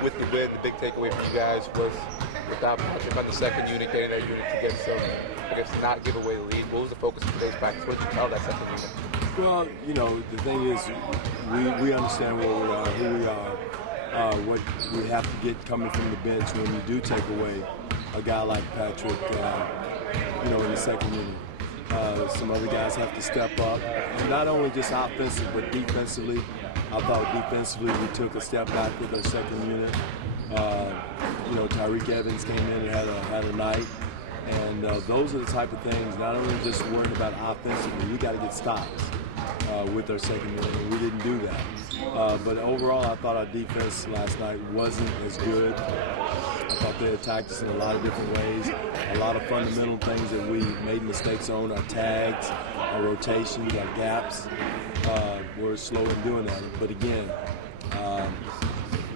With the win, the big takeaway for you guys was without Patrick on the second unit, getting that unit to get some, I guess, not give away the lead. What was the focus of today's practice? What did you tell that second unit? Well, the thing is, we understand where we are, who we are, what we have to get coming from the bench when you do take away a guy like Patrick, in the second unit. Some other guys have to step up, and not only just offensively, but defensively. I thought defensively we took a step back with our second unit. Tyreek Evans came in and had a night, and those are the type of things. Not only just worrying about offensively, we got to get stops with our second unit, and we didn't do that. But overall, I thought our defense last night wasn't as good. I thought they attacked us in a lot of different ways. A lot of fundamental things that we made mistakes on, our tags, our rotations, our gaps. We're slow in doing that. But again,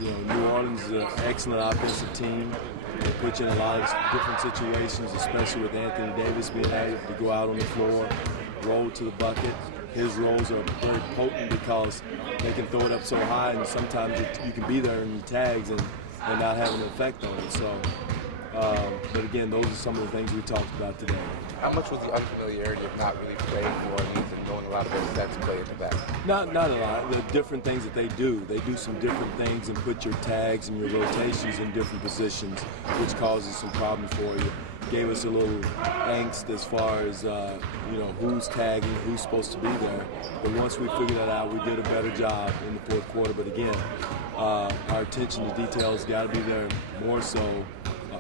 New Orleans is an excellent offensive team. They put you in a lot of different situations, especially with Anthony Davis being able to go out on the floor, roll to the bucket. His rolls are very potent because they can throw it up so high, and sometimes you can be there in the tags and not have an effect on it. So, but again, those are some of the things we talked about today. How much was the unfamiliarity of not really playing New Orleans and knowing a lot of those sets play into that? Not a lot. The different things that they do some different things and put your tags and your rotations in different positions, which causes some problems for you. Gave us a little angst as far as who's tagging, who's supposed to be there. But once we figured that out, we did a better job in the fourth quarter. But again, our attention to details got to be there more so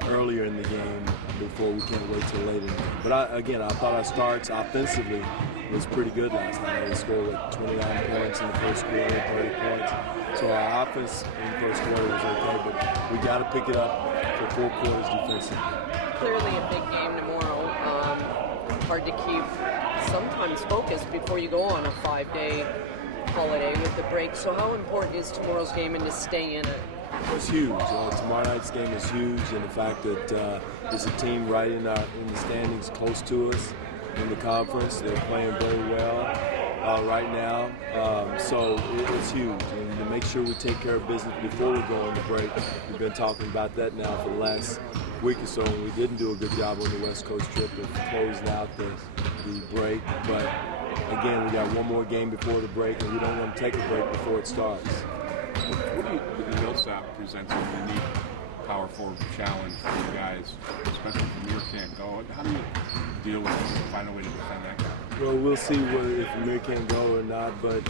earlier in the game before we can't wait till later. But I thought our starts offensively was pretty good last night. We scored 29 points in the first quarter, 30 points. So our offense in the first quarter was okay, but we got to pick it up for 4 quarters defensively. Clearly a big game tomorrow. Hard to keep sometimes focused before you go on a 5-day holiday with the break. So how important is tomorrow's game and to stay in it? It's huge. Tomorrow night's game is huge, and the fact that there's a team right in the standings close to us in the conference. They're playing very well right now. So it's huge. And to make sure we take care of business before we go on the break. We've been talking about that now for the last week or so, and we didn't do a good job on the West Coast trip of closing out the break. But again, we got one more game before the break, and we don't want to take a break before it starts. The Millsap presents a unique power forward challenge for you guys, especially if Amir can't go. How do you deal with this and find a way to defend that guy? Well, we'll see if Amir can't go or not, but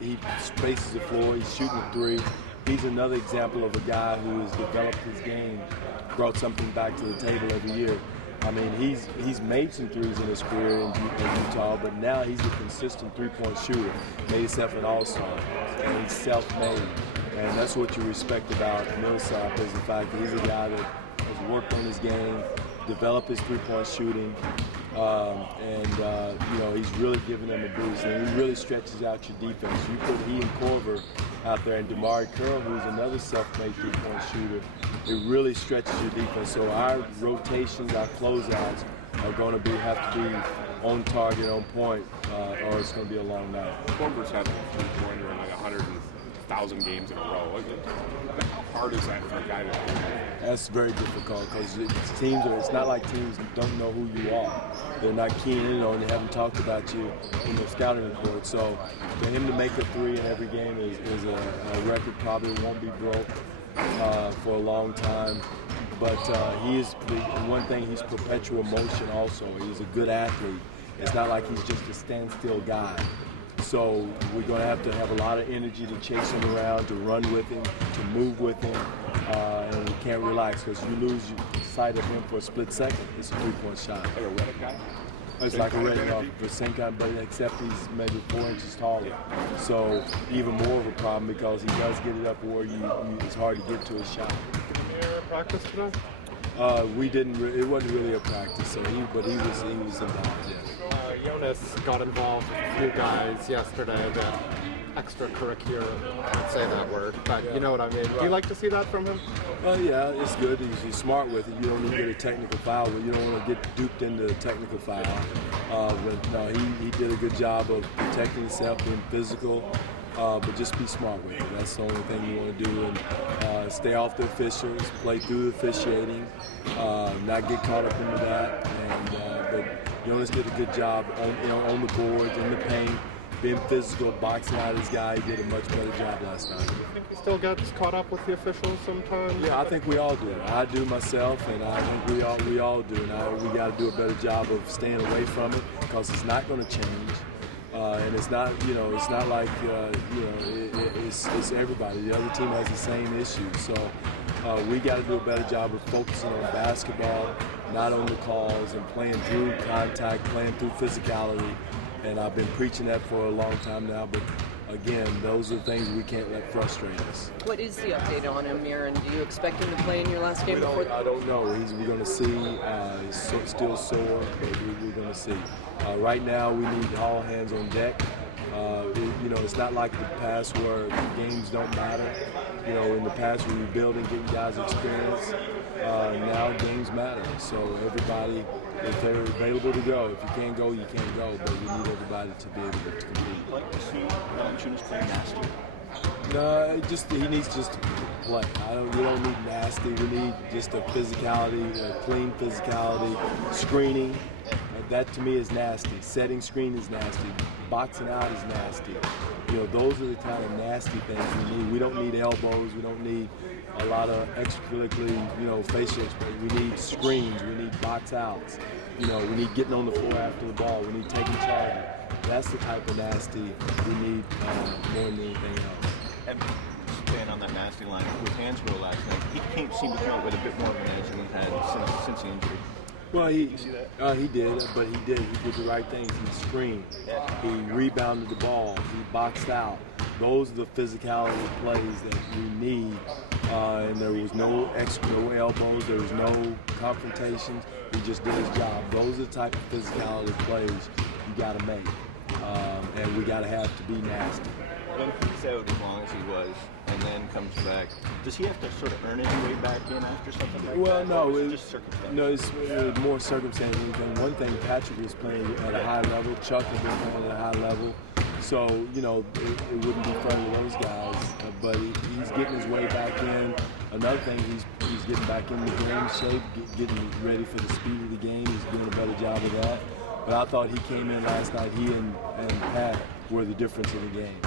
he spaces the floor, he's shooting a three. He's another example of a guy who has developed his game, brought something back to the table every year. I mean, he's made some threes in his career in Utah, but now he's a consistent three-point shooter. Made himself an all-star, and he's self-made. And that's what you respect about Millsap is the fact that he's a guy that has worked on his game, developed his three-point shooting, he's really giving them a boost. And he really stretches out your defense. You put he and Corver out there, and Damari Curl, who's another self-made three-point shooter, it really stretches your defense. So our rotations, our closeouts are going to have to be on target, on point, or it's going to be a long night. Corver's had a three-pointer in like 100,000 games in a row. How hard is that for a guy to do that? That's very difficult because it's not like teams don't know who you are. They're not keen in on you, haven't talked about you in their scouting report. So for him to make a three in every game is a record probably won't be broke for a long time. But one thing, he's perpetual motion also. He's a good athlete. It's not like he's just a standstill guy. So we're going to have a lot of energy to chase him around, to run with him, to move with him, and we can't relax because you lose sight of him for a split second. It's a three-point shot. Like a red guy? It's like a red guy, the same kind, but except he's maybe 4 inches taller. So even more of a problem because he does get it up where it's hard to get to his shot. Practice today? We didn't. It wasn't really a practice. So he was involved. Yes. Jonas got involved with a few guys yesterday. The extracurricular. I can't say that word, but you know what I mean. Do you like to see that from him? Yeah, it's good. He's smart with it. You don't need to get a technical foul, but you don't want to get duped into a technical foul. But no, he did a good job of protecting himself, being physical. but just be smart with it. That's the only thing you want to do, and stay off the officials, play through the officiating, not get caught up into that. And but Jonas did a good job on the boards, in the paint, being physical, boxing out his guy. He did a much better job last night. You think he still gets caught up with the officials sometimes? Yeah, I think we all do. I do myself, and I think we all do. And we got to do a better job of staying away from it, because it's not going to change. And it's not, it's not like, it's everybody. The other team has the same issues. So we got to do a better job of focusing on basketball, not on the calls, and playing through contact, playing through physicality. And I've been preaching that for a long time now. But again, those are the things we can't let frustrate us. What is the update on him, Aaron? Do you expect him to play in your last game before? I don't know. We're going to see. He's still sore, but we're going to see. Right now, we need all hands on deck. It's not like the past where games don't matter. In the past we were building, getting guys experience. Now games matter. So everybody, if they're available to go, if you can't go, you can't go. But we need everybody to be able to compete. I'd like to see Valanciunas play nasty. No, he needs just to play. We don't need nasty. We need just a physicality, a clean physicality, screening. That to me is nasty. Setting screen is nasty. Boxing out is nasty. Those are the kind of nasty things we need. We don't need elbows. We don't need a lot of extracurricular, facial expression. We need screens. We need box outs. We need getting on the floor after the ball. We need taking charges. That's the type of nasty we need more than anything else. And staying on that nasty line, with Hansbrough last night, he seemed to come out with a bit more of an edge than he had since the injury. Well, he did, but he did the right things. He screened, he rebounded the ball, he boxed out. Those are the physicality plays that we need, and there was no elbows, there was no confrontations. He just did his job. Those are the type of physicality plays you got to make, and we got to have to be nasty. When he's out as long as he was, and then comes back, does he have to sort of earn his way back in after something like that? Well, no, it's just circumstances. No, it's more circumstances. And one thing, Patrick was playing at a high level. Chuck has been playing at a high level. So, it wouldn't be fair to those guys. But he's getting his way back in. Another thing, he's getting back in the game shape, getting ready for the speed of the game. He's doing a better job of that. But I thought he came in last night, he and Pat were the difference in the game.